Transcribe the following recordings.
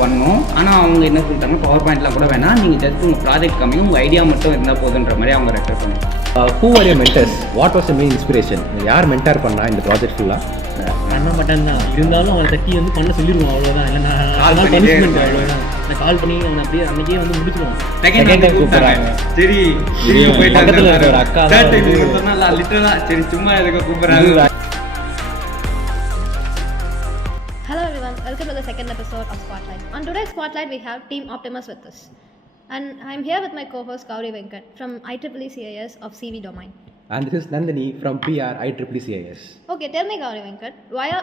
பண்ணோம். ஆனால் அவங்க என்ன சொல்லிட்டாங்க, பவர் பாயிண்ட்லாம் கூட வேணாம், நீங்கள் ஜஸ்ட் உங்கள் ப்ராஜெக்ட் கம்மி, உங்கள் ஐடியா மட்டும் இருந்தால் போதுன்ற மாதிரி அவங்க ரெஃபர் பண்ணுவாங்க. Who are your mentors? What was the main inspiration? யார் மென்டார் பண்ணா இந்த ப்ராஜெக்ட் ஃபுல்லாக? பண்ண மாட்டேன் தான், இருந்தாலும் அவனை தட்டி வந்து பண்ண சொல்லிடுவோம், அவ்வளோதான். இல்லை நான் பனிஷ்மெண்ட் அவ்வளோதான். நான் கால் பண்ணி அவனை அப்படியே அன்றைக்கே வந்து முடிச்சிடுவோம். செகண்ட் டைம் கூப்பிட்றாங்க, சரி பக்கத்தில் இருக்கிற ஒரு அக்கா சொன்னால் லிட்டரலாக சரி சும்மா எதுக்கு கூப்பிட்றாங்க. Hello everyone, welcome to the second episode of Spotlight. On today's Spotlight, we have Team Optimus with us. And I'm here with my co-host Gauri Venkat from IEEE CIS of CV domain. And this is Nandini from PR IEEE CIS. Okay, tell me Gauri Venkat,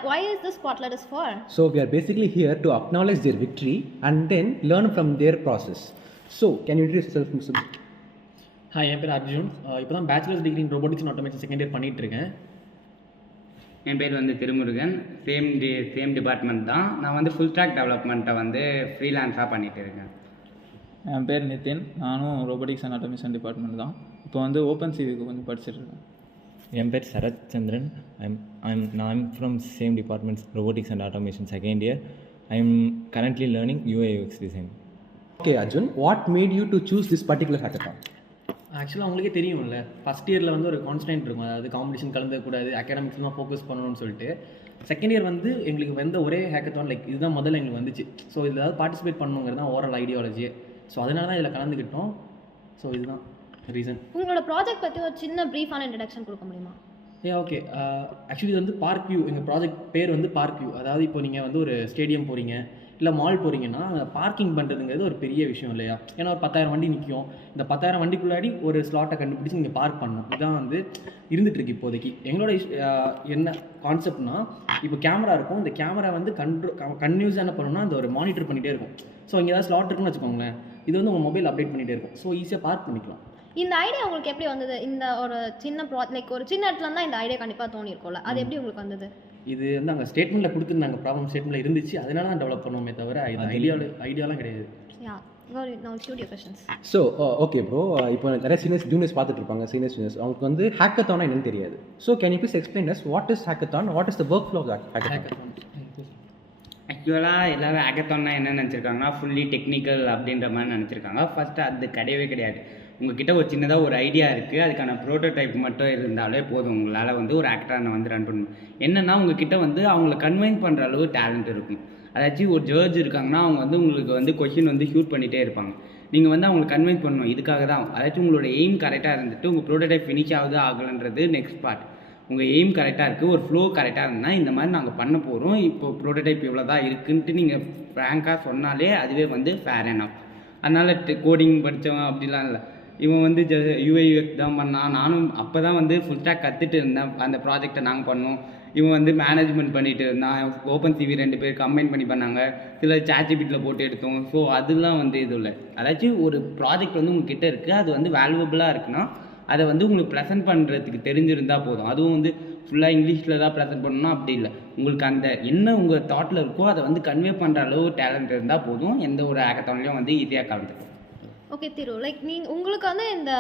why is this Spotlight is for? So we are basically here to acknowledge their victory and then learn from their process. So can you introduce yourself, Mr. Hi, என் பேர் அர்ஜுன். இப்போ தான் bachelors degree in robotics and automation second year பண்ணிகிட்டு இருக்கேன். என் பேர் வந்து Thirumurugan, same department தான். நான் வந்து ஃபுல் ஸ்டாக் டெவலப்மெண்ட்டை வந்து ஃப்ரீலான்ஸாக பண்ணிகிட்டு இருக்கேன். என் பேர் நிதின், நானும் ரோபோட்டிக்ஸ் அண்ட் ஆட்டோமேஷன் டிபார்ட்மெண்ட் தான். இப்போ வந்து ஓப்பன் சிவிக்கு கொஞ்சம் படிச்சுட்ருக்கேன். என் பேர் சரத் சந்திரன். I'm from same departments, robotics and automation second year. I'm currently learning UI UX design. Okay Arjun, what made you to choose this particular hackathon? ஆக்சுவலாக அவங்களுக்கே தெரியும்ல, ஃபஸ்ட் இயரில் வந்து ஒரு கான்ஸ்டன்ட் இருக்கும், அதாவது காம்படிஷன் கலந்துக்கூடாது, அகாடமிக்ஸ் தான் ஃபோக்கஸ் பண்ணணும்னு சொல்லிட்டு. செகண்ட் இயர் வந்து எங்களுக்கு வந்த ஒரே ஹேக்கத்தான் லைக் இதுதான் முதல்ல எங்களுக்கு வந்துச்சு. ஸோ இதில் ஏதாவது பார்ட்டிசிபேட் பண்ணணுங்கிறது தான் ஓவரால் ஐடியாலஜியே. ஸோ அதனால தான் இதில் கலந்துக்கிட்டோம். ஸோ இதுதான் ரீசன். உங்களோட ப்ராஜெக்ட் பற்றி ஒரு சின்ன ப்ரீஃபான இன்ட்ரடக்ஷன் கொடுக்க முடியுமா? ஓகே. ஆக்சுவலி இது வந்து பார்க் வியூ. எங்கள் ப்ராஜெக்ட் பேர் வந்து பார்க் வியூ. அதாவது இப்போ நீங்கள் வந்து ஒரு ஸ்டேடியம் போகிறீங்க இல்லை மால் போகிறீங்கன்னா பார்க்கிங் பண்ணுறதுங்கிறது ஒரு பெரிய விஷயம் இல்லையா? ஏன்னா ஒரு 10,000 வண்டி நிற்கும். இந்த 10,000 வண்டிக்குள்ளாடி ஒரு ஸ்லாட்டை கண்டுபிடிச்சி நீங்கள் பார்க் பண்ணணும். இதுதான் வந்து இருந்துகிட்ருக்கு இப்போதைக்கு. எங்களோட என்ன கான்செப்ட்னா, இப்போ கேமரா இருக்கும், இந்த கேமரா வந்து கன்யூஸாக என்ன பண்ணணும்னா அந்த ஒரு மானிட்டர் பண்ணிகிட்டே இருக்கும். ஸோ இங்கே ஏதாவது ஸ்லாட் இருக்குன்னு வச்சுக்கோங்களேன், இது வந்து உங்கள் மொபைல் அப்டேட் பண்ணிகிட்டே இருக்கும். ஸோ ஈஸியாக பார்க் பண்ணிக்கலாம். இந்த ஐடியா உங்களுக்கு எப்படி வந்தது? இந்த ஒரு சின்ன லைக் ஒரு சின்ன இடத்துல தான் இந்த ஐடியா கண்டிப்பாக தோணியிருக்கோம்ல, அது எப்படி உங்களுக்கு வந்தது? இது வந்து அங்கே ஸ்டேட்மெண்ட்டில் கொடுத்துருந்தாங்க, ப்ராப்ளம் ஸ்டேட்மெண்ட்டில் இருந்துச்சு, அதனால தான் டெவலப் பண்ணுவோமே தவிர இது ஐடியாலாம் கிடையாது. ஸோ ஓகே ப்ரோ, இப்போ நிறைய ஜூனியர்ஸ் பார்த்துட்டு இருப்பாங்க, சீனியர்ஸ் அவங்களுக்கு வந்து ஹேக்கத்தானா என்னன்னு தெரியாது. So can you please explain as what is hackathon, what is the workflow of hackathon? ஆக்சுவலாக எல்லோரும் ஹேக்கத்தான்னா என்ன நினச்சிருக்காங்கன்னா ஃபுல்லி டெக்னிக்கல் அப்படின்ற மாதிரி நினச்சிருக்காங்க. ஃபஸ்ட்டு அது கிடையவே கிடையாது. உங்கள்கிட்ட ஒரு சின்னதாக ஒரு ஐடியா இருக்குது, அதுக்கான ப்ரோட்டோடைப் மட்டும் இருந்தாலே போதும், உங்களால் வந்து ஒரு ஆக்டரான வந்து ரன் பண்ணணும். என்னென்னா உங்கள்கிட்ட வந்து அவங்கள கன்வைன் பண்ணுற அளவு டேலண்ட் இருக்கும். அதாச்சும் ஒரு ஜட்ஜ் இருக்காங்கன்னா அவங்க வந்து உங்களுக்கு வந்து கொஷின் வந்து ஷூட் பண்ணிகிட்டே இருப்பாங்க. நீங்கள் வந்து அவங்களை கன்வைன் பண்ணணும். இதுக்காக தான் அதாச்சும் உங்களோட எய்ம் கரெக்டாக இருந்துட்டு உங்கள் ப்ரோட்டோடைப் ஃபினிஷ் ஆகுது ஆகலைன்றது நெக்ஸ்ட் பார்ட். உங்கள் எய்ம் கரெக்டாக இருக்குது, ஒரு ஃப்ளோ கரெக்டாக இருந்தால் இந்த மாதிரி நாங்கள் பண்ண போகிறோம், இப்போ ப்ரோட்டோடைப் இவ்வளோ தான் இருக்குன்ட்டு நீங்கள் ஃப்ராங்காக சொன்னாலே அதுவே வந்து ஃபேர் எனஃப். அதனால் கோடிங் படித்தவன் அப்படிலாம் இல்லை, இவன் வந்து யூஐ யூஎக்ஸ் தான் பண்ணான். நானும் அப்போ தான் வந்து ஃபுல் ஸ்டாக் கற்றுட்டு இருந்தேன். அந்த ப்ராஜெக்டை நாங்கள் பண்ணோம். இவன் வந்து மேனேஜ்மெண்ட் பண்ணிட்டு இருந்தான். ஓப்பன் சிவி 2 பேர் கம்பைன் பண்ணி பண்ணாங்க, சில சாட்ஜிபிட்டில் போட்டு எடுத்தோம். ஸோ அதெல்லாம் வந்து இது இல்லை. அதாச்சும் ஒரு ப்ராஜெக்ட் வந்து உங்ககிட்ட இருக்குது, அது வந்து வேல்யூபிளாக இருக்குன்னா அதை வந்து உங்களுக்கு ப்ரெசென்ட் பண்ணுறதுக்கு தெரிஞ்சிருந்தால் போதும். அதுவும் வந்து ஃபுல்லாக இங்கிலீஷில் தான் ப்ரெசென்ட் பண்ணணும்னா அப்படி இல்லை. உங்களுக்கு அந்த என்ன உங்கள் தாட்டில் இருக்கோ அதை வந்து கன்வே பண்ணுற அளவு டேலண்ட் இருந்தால் போதும், எந்த ஒரு ஹேக்கத்தான்லையும் வந்து ஈஸியாக கலந்துக்கும். ஓகே திரு, லைக் நீங்கள் உங்களுக்கு வந்து இந்த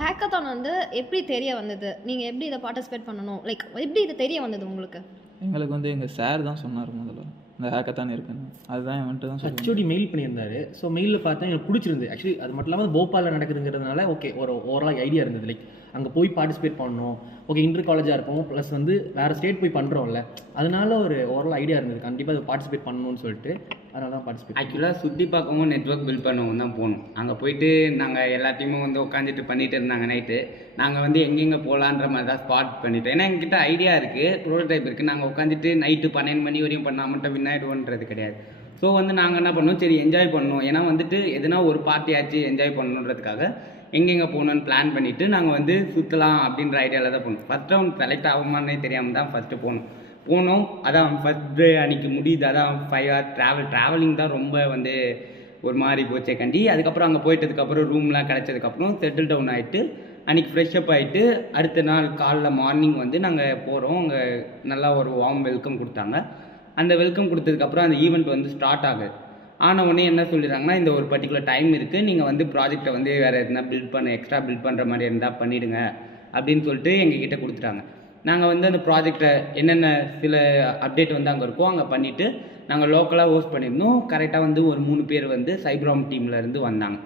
ஹேக்கத்தான் வந்து எப்படி தெரிய வந்தது? நீங்கள் எப்படி இதை பார்ட்டிசிபேட் பண்ணணும், லைக் எப்படி இது தெரிய வந்தது உங்களுக்கு? எங்களுக்கு வந்து எங்கள் சார் தான் சொன்னார் முதல்ல இந்த ஹேக்கத்தான் இருக்குன்னு. அதுதான் என்கிட்ட தான் ஹெச்ஓடி மெயில் பண்ணியிருந்தாரு. ஸோ மெயிலில் பார்த்தா எனக்கு பிடிச்சிருந்து. ஆக்சுவலி அது மட்டும் இல்லாமல் போபாலில் நடக்குதுங்கிறதுனால ஓகே ஒரு ஓவரால் ஐடியா இருந்தது. லைக் அங்கே போய் பார்ட்டிசிபேட் பண்ணணும், ஓகே இன்டர் காலேஜாக இருப்போம், ப்ளஸ் வந்து வேறு ஸ்டேட் போய் பண்ணுறோம்ல, அதனால ஒரு ஓவரால் ஐடியா இருந்தது கண்டிப்பாக அதை பார்ட்டிசிபேட் பண்ணணும்னு சொல்லிட்டு. அதனால தான் பார்ட்டிசிபேட். ஆக்சுவலாக சுற்றி பார்க்கவும் நெட்ஒர்க் பில்ட் பண்ணவும் தான் போகணும். அங்கே போயிட்டு நாங்கள் எல்லா டீமும் வந்து உட்காந்துட்டு பண்ணிகிட்டு இருந்தாங்க நைட்டு. நாங்கள் வந்து எங்கெங்கே போகலான்ற மாதிரி தான் ஸ்பாட் பண்ணிவிட்டோம். ஏன்னா எங்ககிட்ட ஐடியா இருக்குது, ப்ரோட்டோடைப் இருக்குது. நாங்கள் உட்காந்துட்டு நைட்டு 12 மணி வரையும் பண்ணால் மட்டும் வின் ஆகிடுவோன்றது கிடையாது. ஸோ வந்து நாங்கள் என்ன பண்ணோம், சரி என்ஜாய் பண்ணணும், ஏன்னா வந்துட்டு எதுனா ஒரு பார்ட்டியாச்சு என்ஜாய் பண்ணணுன்றதுக்காக எங்கெங்கே போகணுன்னு பிளான் பண்ணிவிட்டு நாங்கள் வந்து சுற்றலாம் அப்படின்ற ஐடியாவில் தான் போனோம். ஃபஸ்ட் ரவுண்ட் செலக்ட் ஆகுமானே தெரியாமல் தான் ஃபஸ்ட்டு போனோம். அதான் ஃபஸ்ட் டே அன்றைக்கி முடியுது. அதான் 5 hours ட்ராவலிங் தான் ரொம்ப வந்து ஒரு மாதிரி போச்சே கண்டி. அதுக்கப்புறம் அங்கே போயிட்டதுக்கப்புறம் ரூம்லாம் கிடச்சதுக்கப்புறம் செட்டில் டவுன் ஆகிட்டு அன்றைக்கி ஃப்ரெஷ்அப் ஆகிட்டு அடுத்த நாள் காலைல மார்னிங் வந்து நாங்கள் போகிறோம். அங்கே நல்லா ஒரு வார்ம் வெல்கம் கொடுத்தாங்க. அந்த வெல்கம் கொடுத்ததுக்கப்புறம் அந்த ஈவெண்ட் வந்து ஸ்டார்ட் ஆகுது. ஆன உடனே என்ன சொல்லிடுறாங்கன்னா, இந்த ஒரு பர்டிகுலர் டைம் இருக்குது, நீங்கள் வந்து ப்ராஜெக்டை வந்து வேறு எதுனா எக்ஸ்ட்ரா பில்ட் பண்ணுற மாதிரி இருந்தால் பண்ணிவிடுங்க அப்படின்னு சொல்லிட்டு எங்ககிட்ட கொடுத்துட்டாங்க. நாங்கள் வந்து அந்த ப்ராஜெக்டை என்னென்ன சில அப்டேட் வந்து அங்கே இருக்கோ அங்கே பண்ணிவிட்டு நாங்கள் லோக்கலாக ஹோஸ்ட் பண்ணியிருந்தோம். கரெக்டாக வந்து ஒரு 3 பேர் வந்து சைப்ராம் டீம்லேருந்து வந்தாங்க.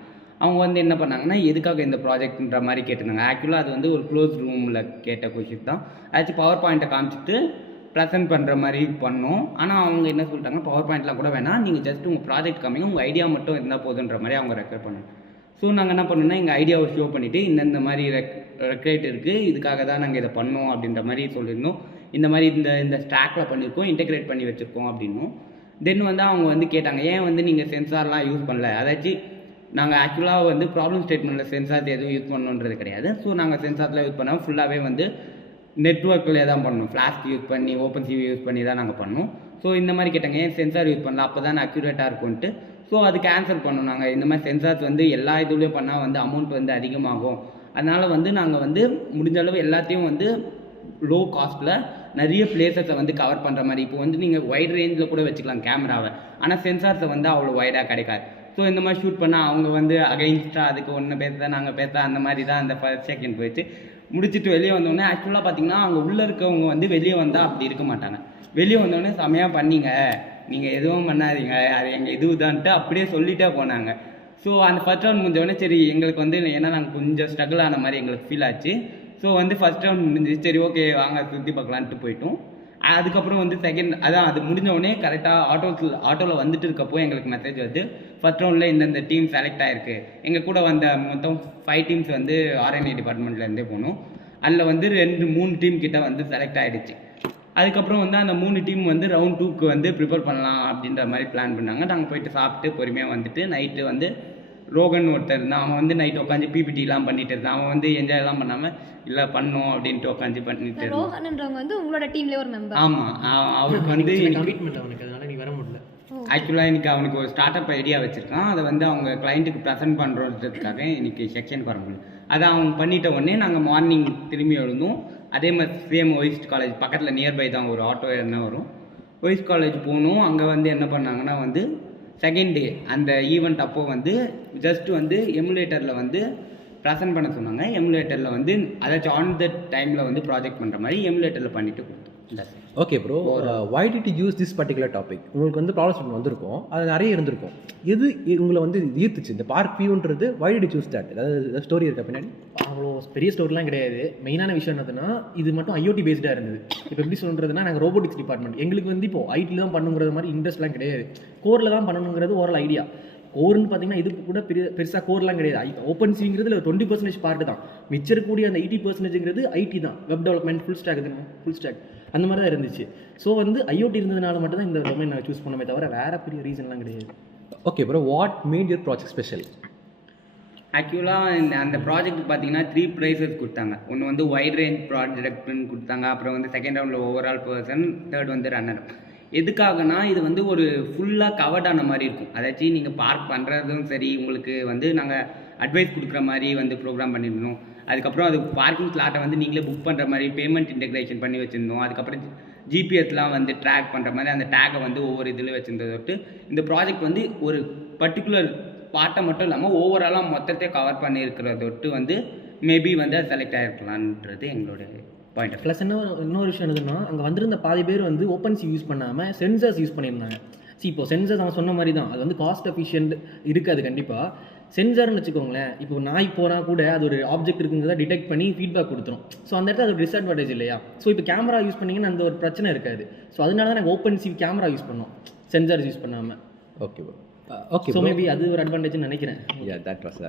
அவங்க வந்து என்ன பண்ணாங்கன்னா எதுக்காக இந்த ப்ராஜெக்ட்ன்ற மாதிரி கேட்டிருந்தாங்க. ஆக்சுவலாக அது வந்து ஒரு க்ளோஸ் ரூமில் கேட்ட கொஷின் தான். ஆக்சுவலி பவர் பாயிண்ட்டை காமிச்சிட்டு ப்ரெசென்ட் பண்ணுற மாதிரி பண்ணோம். ஆனால் அவங்க என்ன சொல்லிட்டாங்க, பவர் பாயிண்ட்லாம் கூட வேணாம், நீங்கள் ஜஸ்ட் உங்கள் ப்ராஜெக்ட் காமிங்க, உங்கள் ஐடியா மட்டும் இருந்தால் போதுன்ற மாதிரி அவங்க ரெக்கர் பண்ணாங்க. ஸோ நாங்கள் என்ன பண்ணோம்னா எங்கள் ஐடியாவை ஷோ பண்ணிவிட்டு இந்த மாதிரி ரெக்ரேட் இருக்குது, இதுக்காக தான் நாங்கள் இதை பண்ணோம் அப்படின்ற மாதிரி சொல்லியிருந்தோம். இந்த மாதிரி இந்த ஸ்டாக்கில் பண்ணியிருக்கோம், இன்டெகிரேட் பண்ணி வச்சுருக்கோம் அப்படின்னும். தென் வந்து அவங்க வந்து கேட்டாங்க, ஏன் வந்து நீங்கள் சென்சார்லாம் யூஸ் பண்ணல. அதாச்சும் நாங்கள் ஆக்சுவலாக வந்து ப்ராப்ளம் ஸ்டேட்மெண்ட்டில் சென்சார்ஸ் எதுவும் யூஸ் பண்ணணுன்றது கிடையாது. ஸோ நாங்கள் சென்சார்ஸ்லாம் யூஸ் பண்ணாமல் ஃபுல்லாகவே வந்து நெட்ஒர்க்கில் தான் பண்ணணும். ஃப்ளாஸ்க் யூஸ் பண்ணி ஓப்பன்சிவி யூஸ் பண்ணி தான் நாங்கள் பண்ணோம். ஸோ இந்த மாதிரி கேட்டாங்க, ஏன் சென்சார் யூஸ் பண்ணல, அப்போ தான் அக்யூரேட்டாக இருக்கும்ன்ட்டு. ஸோ அது கேன்சல் பண்ணோம். நாங்கள் இந்த மாதிரி சென்சார்ஸ் வந்து எல்லா இதுலேயும் பண்ணால் வந்து அமௌண்ட் வந்து அதிகமாகும். அதனால் வந்து நாங்கள் வந்து முடிஞ்ச அளவு எல்லாத்தையும் வந்து லோ காஸ்ட்டில் நிறைய பிளேசஸை வந்து கவர் பண்ணுற மாதிரி. இப்போ வந்து நீங்கள் வைட் ரேஞ்சில் கூட வச்சுக்கலாம் கேமராவை, ஆனால் சென்சார்ஸை வந்து அவ்வளோ வைடாக கிடைக்காது. ஸோ இந்த மாதிரி ஷூட் பண்ணால் அவங்க வந்து அகைன்ஸ்டாக அதுக்கு ஒன்று பேசுகிறா நாங்கள் பேசுகிறா அந்த மாதிரி தான் அந்த ஃபர்ஸ்ட் செகண்ட் போயிடுச்சு. முடிச்சுட்டு வெளியே வந்தோடனே ஆக்சுவலாக பார்த்தீங்கன்னா அவங்க உள்ளே இருக்கவங்க வந்து வெளியே வந்தால் அப்படி இருக்க மாட்டாங்க. வெளியே வந்தோடனே செமையாக பண்ணீங்க, நீங்கள் எதுவும் பண்ணாதீங்க, அது எங்கள் இதுதான்ட்டு அப்படியே சொல்லிட்டே போனாங்க. ஸோ அந்த ஃபர்ஸ்ட் ரவுண்ட் முடிஞ்சோடனே சரி எங்களுக்கு வந்து ஏன்னா நாங்கள் கொஞ்சம் ஸ்ட்ரகிள் ஆன மாதிரி எங்களுக்கு ஃபீல் ஆச்சு. ஸோ வந்து ஃபர்ஸ்ட் ரவுண்ட் முடிஞ்சிச்சு, சரி ஓகே வாங்க சுற்றி பார்க்கலான்ட்டு போயிட்டோம். அதுக்கப்புறம் வந்து செகண்ட் அதான் அது முடிஞ்சோடனே கரெக்டாக ஆட்டோவில் வந்துட்டு இருக்கப்போ எங்களுக்கு மெசேஜ் வந்து ஃபர்ஸ்ட் ரவுண்டில் இந்தந்த டீம் செலக்ட் ஆகிருக்கு. எங்கள் கூட வந்த மொத்தம் 5 டீம்ஸ் வந்து ஆர்என்ஏ டிபார்ட்மெண்ட்லேருந்தே போனோம். அதில் வந்து 2-3 டீம் கிட்ட வந்து செலக்ட் ஆகிடுச்சு. அதுக்கப்புறம் வந்து அந்த 3 டீம் வந்து ரவுண்ட் 2க்கு வந்து ப்ரிப்பேர் பண்ணலாம் அப்படின்ற மாதிரி பிளான் பண்ணாங்க. நாங்கள் போயிட்டு சாப்பிட்டு பொறுமையாக வந்துட்டு நைட்டு வந்து ரோகன் ஒருத்தர் இருந்தான். அவன் வந்து நைட்டு உட்காந்து பிபிடிலாம் பண்ணிட்டு இருந்தான். அவன் வந்து என்ஜாய்லாம் பண்ணாமல் இல்லை பண்ணோம் அப்படின்ட்டு உட்காந்து பண்ணிட்டு இருந்தான். ரோஹன்ன்றவங்க வந்து உங்களோட டீம்லேயே ஒரு மெம்பர். ஆமாம், அவருக்கு வந்து கமிட்மெண்ட் அவனுக்கு, அதனால நீ வர முடியல. ஆக்சுவலாக இன்னைக்கு அவனுக்கு ஒரு ஸ்டார்ட் அப் ஐடியா வச்சுருக்கான். அதை வந்து அவங்க கிளைண்ட்டுக்கு ப்ரெசென்ட் பண்ணுறதுக்காக இன்னைக்கு செக்ஷனுக்கு வர முடியும். அதை அவங்க பண்ணிட்ட உடனே நாங்கள் மார்னிங் திரும்பி எழுந்தோம். அதே மாதிரி சேம் ஒயிஸ்ட் காலேஜ் பக்கத்தில் நியர்பை தான், ஒரு ஆட்டோ என்ன வரும், ஒயிஸ்ட் காலேஜ் போகணும். அங்கே வந்து என்ன பண்ணாங்கன்னா வந்து செகண்ட் டே அந்த ஈவெண்ட் அப்போ வந்து ஜஸ்ட் வந்து எமுலேட்டரில் வந்து ப்ரெசென்ட் பண்ண சொன்னாங்க. எமுலேட்டரில் வந்து அதாச்சும் ஆன் த டைமில் வந்து ப்ராஜெக்ட் பண்ணுற மாதிரி எமுலேட்டரில் பண்ணிட்டு கொடுத்தோம். Okay bro, why did you use this particular topic? உங்களுக்கு வந்து ப்ராப்ளம் ஸ்டேட்மெண்ட் வந்திருக்கும், அது நிறைய இருந்திருக்கும். எது உங்களை வந்து ஈர்த்துச்சு இந்த பார்க் வியூன்றது? why did you choose that? அதாவது ஸ்டோரி இருக்கா பின்னாடி? அவ்வளோ பெரிய ஸ்டோரிலாம் கிடையாது. மெயினான விஷயம் என்னதுன்னா இது மட்டும் ஐஓடி பேஸ்டாக இருந்தது. இப்போ எப்படி சொல்கிறதுனா நாங்கள் ரோபோட்டிக்ஸ் டிபார்ட்மெண்ட், எங்களுக்கு வந்து இப்போ ஐடியில் தான் பண்ணுங்கிறது மாதிரி இன்ட்ரெஸ்ட்லாம் கிடையாது. கோரில் தான் பண்ணணுங்கிறது ஓரல் ஐடியா. கோர்னு பார்த்தீங்கன்னா இது கூட பெருசாக கோர்லாம் கிடையாது. ஓப்பன் சிங்கிறது 20% பார்ட்டு தான். மிச்சம் இருக்கக்கூடிய அந்த 80%ங்கிறது ஐடி தான். வெப் டெவலப்மெண்ட், ஃபுல் ஸ்டாக் அந்த மாதிரி தான் இருந்துச்சு. ஸோ வந்து ஐஓடி இருந்ததுனால மட்டும் தான் இந்த டொமைன் நான் சூஸ் பண்ணமே தவிர வேறு பெரிய ரீசன்லாம் கிடையாது. Okay bro, what made your project special? ஆக்சுவலாக அந்த ப்ராஜெக்ட் பார்த்தீங்கன்னா 3 ப்ரைஸஸ் கொடுத்தாங்க. ஒன்று வந்து வைட் ரேஞ்ச் ப்ராஜெக்ட்னு கொடுத்தாங்க. அப்புறம் வந்து செகண்ட் ரவுண்டில் ஓவரால் பர்சன், தேர்ட் வந்து ரன்னர். எதுக்காகனா இது வந்து ஒரு ஃபுல்லாக கவர்டான மாதிரி இருக்கும். அதாச்சும் நீங்கள் பார்க் பண்ணுறதும் சரி, உங்களுக்கு வந்து நாங்கள் அட்வைஸ் கொடுக்குற மாதிரி வந்து ப்ரோக்ராம் பண்ணியிருந்தோம். அதுக்கப்புறம் அது பார்க்கிங் ஸ்லாட்டை வந்து நீங்களே புக் பண்ணுற மாதிரி பேமெண்ட் இன்டெகிரேஷன் பண்ணி வச்சுருந்தோம். அதுக்கப்புறம் ஜிபிஎஸ்லாம் வந்து ட்ராக் பண்ணுற மாதிரி அந்த டேக்கை வந்து ஒவ்வொரு இதில் வச்சுருந்ததொட்டு இந்த ப்ராஜெக்ட் வந்து ஒரு பர்டிகுலர் பார்ட்டை மட்டும் இல்லாமல் ஓவராலாக மொத்தத்தை கவர் பண்ணியிருக்கிறதொட்டு வந்து மேபி வந்து அது செலக்ட் ஆகிருக்கலான்றது எங்களுடைய பாயிண்ட். ப்ளஸ் இன்னொரு விஷயம் என்னதுன்னா அங்கே வந்திருந்த பாதி பேர் வந்து ஓப்பன் சி யூஸ் பண்ணாமல் சென்சர்ஸ் யூஸ் பண்ணியிருந்தாங்க. இப்போ சென்சர்ஸ் அவன் சொன்ன மாதிரி தான், அது வந்து காஸ்ட் எஃபிஷியன்ட் இருக்காது கண்டிப்பாக. சென்சார்னு வச்சுக்கோங்களேன், இப்போ நாய் போனால் கூட அது ஒரு ஆப்ஜெக்ட் இருக்குங்கிறத டிடெக்ட் பண்ணி ஃபீட்பேக் கொடுத்துரும். ஸோ அந்த இடத்துல அது ஒரு டிஸ்அட்வான்டேஜ் இல்லையா? ஸோ இப்போ கேமரா யூஸ் பண்ணிங்கன்னா அந்த ஒரு பிரச்சனை இருக்காது. ஸோ அதனால தான் நாங்கள் ஓப்பன் சி கேமரா யூஸ் பண்ணோம், சென்சார்ஸ் யூஸ் பண்ணாமல். Okay bro, okay. So maybe அது ஒரு அட்வான்டேஜ்னு நினைக்கிறேன். That was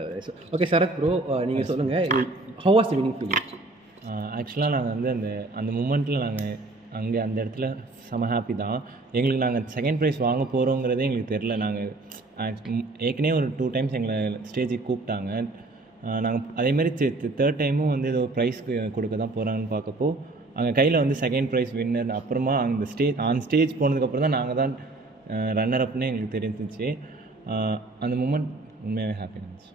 okay. Sarath bro, நீங்கள் சொல்லுங்கள், how was the winning feeling? ஆக்சுவலாக நாங்கள் வந்து அந்த மூமெண்ட்டில் நாங்கள் அங்கே அந்த இடத்துல செம ஹாப்பி தான். எங்களுக்கு நாங்கள் செகண்ட் ப்ரைஸ் வாங்க போகிறோங்கிறதே எங்களுக்கு தெரில. நாங்கள் ஏற்கனவே ஒரு 2 டைம்ஸ் எங்களை ஸ்டேஜுக்கு கூப்பிட்டாங்க. நாங்கள் அதேமாதிரி தேர்ட் டைமும் வந்து ஏதோ ப்ரைஸ் கொடுக்க தான் போகிறாங்கன்னு பார்க்கப்போ அங்கே கையில் வந்து செகண்ட் ப்ரைஸ் வின்னர். அப்புறமா அந்த ஸ்டேஜ் போனதுக்கப்புறம் தான் நாங்கள் தான் ரன்னர் அப்னு எங்களுக்கு தெரிஞ்சிச்சு. அந்த மூமெண்ட் உண்மையாகவே ஹாப்பி இருந்துச்சு.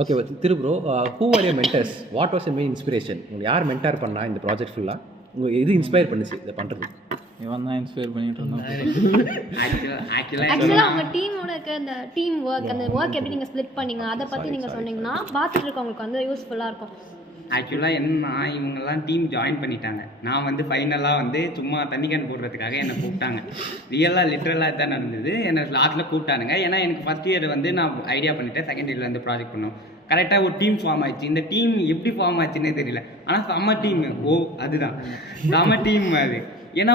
Okay Thiru bro, who are your mentors? What was your main inspiration? உங்களுக்கு யார் மென்டார் பண்ணா இந்த ப்ராஜெக்ட் ஃபுல்லாக? உங்களுக்கு எது இன்ஸ்பயர் பண்ணுச்சு இதை பண்ணுறதுக்கு? இவன் தான் இன்ஸ்பயர் பண்ணிட்டு இருந்தான். ஆக்சுவலாக உங்கள் டீமோட இருக்க அந்த டீம் ஒர்க், அந்த ஒர்க் எப்படி நீங்கள் ஸ்ப்ளிட் பண்ணீங்க அதை பற்றி நீங்கள் சொன்னீங்கன்னா பார்த்துட்டு இருக்கவங்களுக்கு வந்து யூஸ்ஃபுல்லாக இருக்கும். ஆக்சுவலாக என்னன்னா இவங்கெல்லாம் டீம் ஜாயின் பண்ணிட்டாங்க. நான் வந்து ஃபைனலாக வந்து சும்மா தண்ணி கேன் போடுறதுக்காக என்னை கூப்பிட்டாங்க. ரியலாக லிட்ரலாக தான் நடந்தது. என்னை லாஸ்ட்டில் கூப்பிட்டானுங்க. ஏன்னா எனக்கு ஃபஸ்ட் இயர் வந்து நான் ஐடியா பண்ணிவிட்டேன், செகண்ட் இயரில் வந்து ப்ராஜெக்ட் பண்ணோம். கரெக்டாக ஒரு டீம் ஃபார்ம் ஆயிடுச்சு. இந்த டீம் எப்படி ஃபார்ம் ஆச்சுன்னே தெரியல, ஆனால் செம்ம டீம். அதுதான் செம்ம டீம் அது. ஏன்னா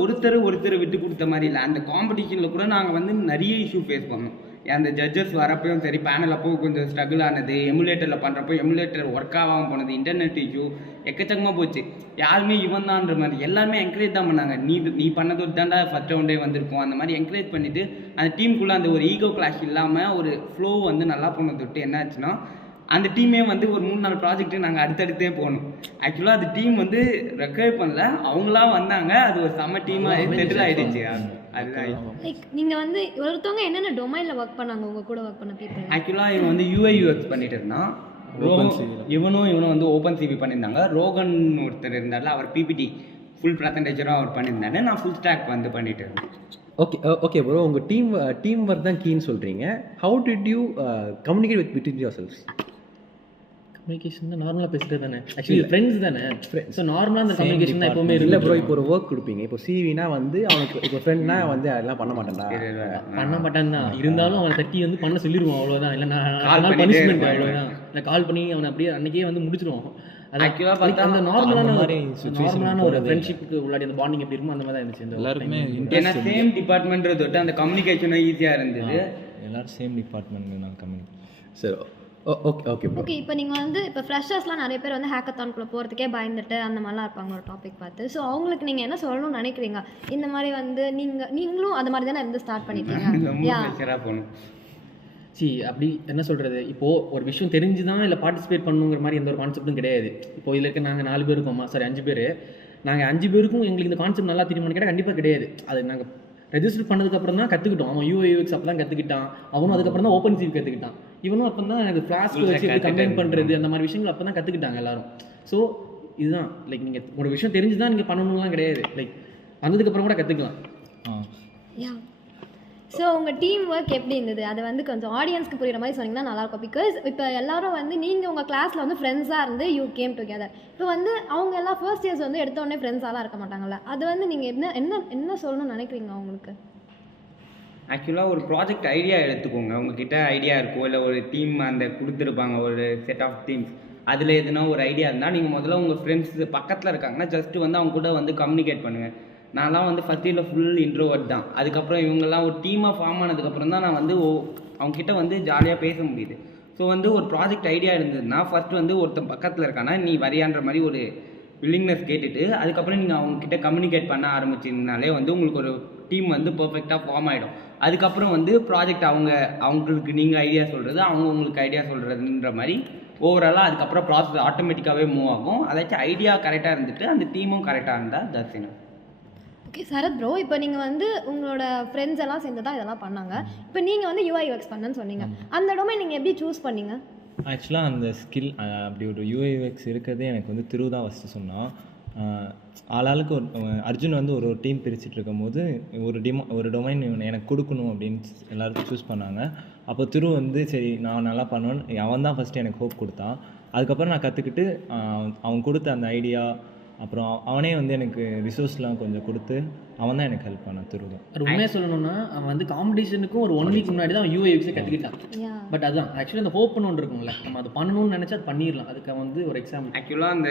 ஒருத்தர் விட்டு கொடுத்த மாதிரி இல்லை. அந்த காம்படிஷனில் கூட நாங்கள் வந்து நிறைய இஷ்யூ ஃபேஸ் பண்ணோம். அந்த ஜட்ஜஸ் வரப்பையும் சரி, பேனல் அப்போ கொஞ்சம் ஸ்ட்ரகிள் ஆனது, எமுலேட்டரில் பண்ணுறப்போ எமுலேட்டர் ஒர்க் ஆகாமல் போனது, இன்டர்நெட் இஷ்யூ எக்கச்சக்கமாக போச்சு. யாருமே இவன் தான்ற மாதிரி எல்லாருமே என்கரேஜ் தான் பண்ணாங்க. நீ பண்ணது தாண்டா ஃபஸ்ட் ரவுண்டே வந்திருக்கும் அந்த மாதிரி என்கரேஜ் பண்ணிவிட்டு அந்த டீமுக்குள்ளே அந்த ஒரு ஈகோ கிளாஷ் இல்லாமல் ஒரு ஃப்ளோ வந்து நல்லா போனது விட்டு என்ன ஆச்சுன்னா அந்த டீமே வந்து ஒரு 3-4 ப்ராஜெக்ட்டு நாங்கள் அடுத்தடுத்தே போகணும். ஆக்சுவலாக அது டீம் வந்து ரெக்கவர் பண்ணல, அவங்களாம் வந்தாங்க. அது ஒரு செம்ம டீமாக செட்டில் ஆகிடுச்சு. அதுதான் லைக் நீங்கள் வந்து ஒருத்தவங்க என்னென்ன டொமைனில் ஒர்க் பண்ணாங்க உங்கள் கூட ஒர்க் பண்ண பீப்புள்? ஆக்சுவலாக இவன் வந்து UI UX பண்ணிட்டு இருந்தான். இவனும் வந்து ஓப்பன் சிவி பண்ணியிருந்தாங்க. ரோகன் ஒருத்தர் இருந்தார்ல, அவர் PPT ஃபுல் ப்ரெசன்டேஜரும் அவர் பண்ணியிருந்தாரு. நான் ஃபுல் ஸ்டாக் வந்து பண்ணிட்டு இருந்தேன். ஓகே ப்ரோ, உங்கள் டீம் ஒர்க் தான் கீன்னு சொல்கிறீங்க. How did you communicate with between your cells? Communication தான் நார்மலாக பேசுகிறது தானே, ஆக்சுவலி ஃப்ரெண்ட்ஸ் தானே. ஸோ நார்மலாக அந்த கம்யூனிகேஷன் தான் எப்போவுமே இல்லை ப்ரோ. இப்போ ஒரு ஒர்க் கொடுப்பீங்க, இப்போ சிவினா வந்து அவனுக்கு இப்போ ஃப்ரெண்ட்னா வந்து அதெல்லாம் பண்ண மாட்டேன்டா, பண்ண மாட்டேன் தான். இருந்தாலும் அவனை தட்டி வந்து பண்ண சொல்லிடுவோம், அவ்வளோதான். இல்லை நான் பனிஷ்மெண்ட் அவ்வளோதான். இல்லை கால் பண்ணி அவனை அப்படியே அன்றைக்கே வந்து முடிச்சிடுவோம். அந்த நார்மலான ஒரு ஃப்ரெண்ட்ஷிப்புக்கு உள்ளாடி அந்த பாண்டிங் எப்படி இருக்கும் அந்த மாதிரி தான் இருந்துச்சு எல்லாருமே. ஏன்னா சேம் டிபார்ட்மெண்ட் தொட்டு அந்த கம்யூனிகேஷனும் ஈஸியாக இருந்தது. எல்லாரும் சேம் டிபார்ட்மெண்ட் நான் கம்யூனிகேட். சரி, ஓகே இப்போ நீங்கள் வந்து இப்போ ஃப்ரெஷர்ஸ்லாம் நிறைய பேர் வந்து ஹேக்கத்தான்குள்ளே போகிறதுக்கே பயந்துட்டு அந்த மாதிரிலாம் இருப்பாங்க ஒரு டாபிக் பார்த்து. ஸோ அவங்களுக்கு நீங்கள் என்ன சொல்லணும்னு நினைக்கிறீங்க? இந்த மாதிரி வந்து நீங்களும் அந்த மாதிரி தானே இருந்து ஸ்டார்ட் பண்ணிட்டீங்க. போகணும் அப்படி என்ன சொல்கிறது, இப்போது ஒரு விஷயம் தெரிஞ்சு தான் இல்லை பார்ட்டிசிபேட் பண்ணணுங்கிற மாதிரி எந்த ஒரு கான்செப்ட்டும் கிடையாது. இப்போ இதில் இருக்க நாங்கள் 4 பேர் இருக்கோமா, சாரி 5 பேர். நாங்கள் 5 பேருக்கும் எங்களுக்கு இந்த கான்செப்ட் நல்லா தெரியுமான்னு கேட்டால் கண்டிப்பாக கிடையாது. அது நாங்கள் ரெஜிஸ்டர் பண்ணதுக்கப்புறம் தான் கற்றுக்கிட்டோம். அவன் UI UX அப்போ தான் கற்றுக்கிட்டான். அவனும் அதுக்கப்புறம் தான் ஓப்பன் சிவி கற்றுக்கிட்டான். இவனும் அப்போ தான் எனக்கு ஃப்ளாஸ்க் வச்சு எப்படி கம்பைன் பண்ணுறது அந்த மாதிரி விஷயங்கள் அப்போ தான் கற்றுக்கிட்டாங்க எல்லாரும். ஸோ இதுதான் லைக் நீங்கள் ஒரு விஷயம் தெரிஞ்சு தான் நீங்கள் பண்ணணும்லாம் கிடையாது. லைக் வந்ததுக்கப்புறம் கூட கற்றுக்கலாம். ஸோ உங்கள் டீம் ஒர்க் எப்படி இருந்தது? அதை வந்து கொஞ்சம் ஆடியன்ஸ்க்கு புரியுற மாதிரி சொன்னீங்கன்னா நல்லாயிருக்கும். பிகாஸ் இப்போ எல்லாரும் வந்து நீங்கள் உங்கள் கிளாஸில் வந்து ஃப்ரெண்ட்ஸாக இருந்து யூ கேம் டுகெதர். இப்போ வந்து அவங்க எல்லாம் ஃபர்ஸ்ட் இயர்ஸ் வந்து எடுத்த உடனே ஃப்ரெண்ட்ஸாலாம் இருக்க மாட்டாங்கல்ல, அது வந்து நீங்கள் என்ன சொல்லணும்னு நினைக்கிறீங்க அவங்களுக்கு? ஆக்சுவலாக ஒரு ப்ராஜெக்ட் ஐடியா எடுத்துக்கோங்க. உங்ககிட்ட ஐடியா இருக்கும், இல்லை ஒரு டீம் அந்த கொடுத்துருப்பாங்க ஒரு செட் ஆஃப் டீம்ஸ். அதில் எதுனா ஒரு ஐடியா இருந்தால் நீங்கள் முதல்ல உங்கள் ஃப்ரெண்ட்ஸ் பக்கத்தில் இருக்காங்கன்னா ஜஸ்ட்டு வந்து அவங்க கூட வந்து கம்யூனிகேட் பண்ணுங்கள். நான்லாம் வந்து ஃபஸ்ட் இயரில் ஃபுல் இன்ட்ரோவர்ட் தான். அதுக்கப்புறம் இவங்கெல்லாம் ஒரு டீமாக ஃபார்ம் ஆனதுக்கப்புறம் தான் நான் வந்து அவங்ககிட்ட வந்து ஜாலியாக பேச முடியுது. ஸோ வந்து ஒரு ப்ராஜெக்ட் ஐடியா இருந்ததுன்னா ஃபஸ்ட்டு வந்து ஒருத்தன் பக்கத்தில் இருக்கானா நீ வரியான்ற மாதிரி ஒரு வில்லிங்னஸ் கேட்டுட்டு அதுக்கப்புறம் நீங்கள் அவங்கக்கிட்ட கம்யூனிகேட் பண்ண ஆரம்பிச்சிங்கனாலே வந்து உங்களுக்கு ஒரு டீம் வந்து பர்ஃபெக்டாக ஃபார்ம் ஆகிடும். அதுக்கப்புறம் வந்து ப்ராஜெக்ட் அவங்களுக்கு நீங்கள் ஐடியா சொல்கிறது, அவங்க உங்களுக்கு ஐடியா சொல்கிறதுன்ற மாதிரி ஓவராலாக அதுக்கப்புறம் ப்ராசஸ் ஆட்டோமேட்டிக்காகவே மூவ் ஆகும். அதாச்சும் ஐடியா கரெக்டாக இருந்துட்டு அந்த டீமும் கரெக்டாக இருந்தால் that's enough. Okay Sarath bro, இப்போ நீங்கள் வந்து உங்களோட ஃப்ரெண்ட்ஸ் எல்லாம் சேர்ந்து தான் இதெல்லாம் பண்ணாங்க. இப்போ நீங்கள் வந்து UI UX பண்ணன்னு சொன்னீங்க. அந்த டொமைன் நீங்கள் எப்படி சூஸ் பண்ணீங்க? ஆக்சுவலாக அந்த ஸ்கில் அப்படி ஒரு UI UX இருக்கிறதே எனக்கு வந்து திரு தான் ஃபஸ்ட்டு சொன்னான். ஆளாளுக்கு அர்ஜுன் வந்து ஒரு டீம் பிரிச்சுட்டு இருக்கும் போது ஒரு டொமைன் எனக்கு கொடுக்கணும் அப்படின்னு எல்லாருக்கும் சூஸ் பண்ணாங்க. அப்போ திரு வந்து சரி நான் நல்லா பண்ணுவேன்னு அவன் தான் ஃபஸ்ட்டு எனக்கு ஹோப் கொடுத்தான். அதுக்கப்புறம் நான் கற்றுக்கிட்டு அவன் கொடுத்த அந்த ஐடியா அப்புறம் அவனே வந்து எனக்கு ரிசோர்ஸ்லாம் கொஞ்சம் கொடுத்து அவன் தான் எனக்கு ஹெல்ப் பண்ணான். திரு தான். உண்மையாக சொல்லணும்னா அவன் வந்து காம்படிஷனுக்கும் ஒரு 1 வீக் முன்னாடி தான் UI UX கற்றுக்கிட்டான். பட் அதுதான் ஆக்சுவலி அந்த ஹோப் பண்ண ஒன்று இருக்கும்ல, நம்ம அது பண்ணணும்னு நினச்சா அது பண்ணிடலாம். அதுக்கு வந்து ஒரு எக்ஸாம்பிள். ஆக்சுவலாக அந்த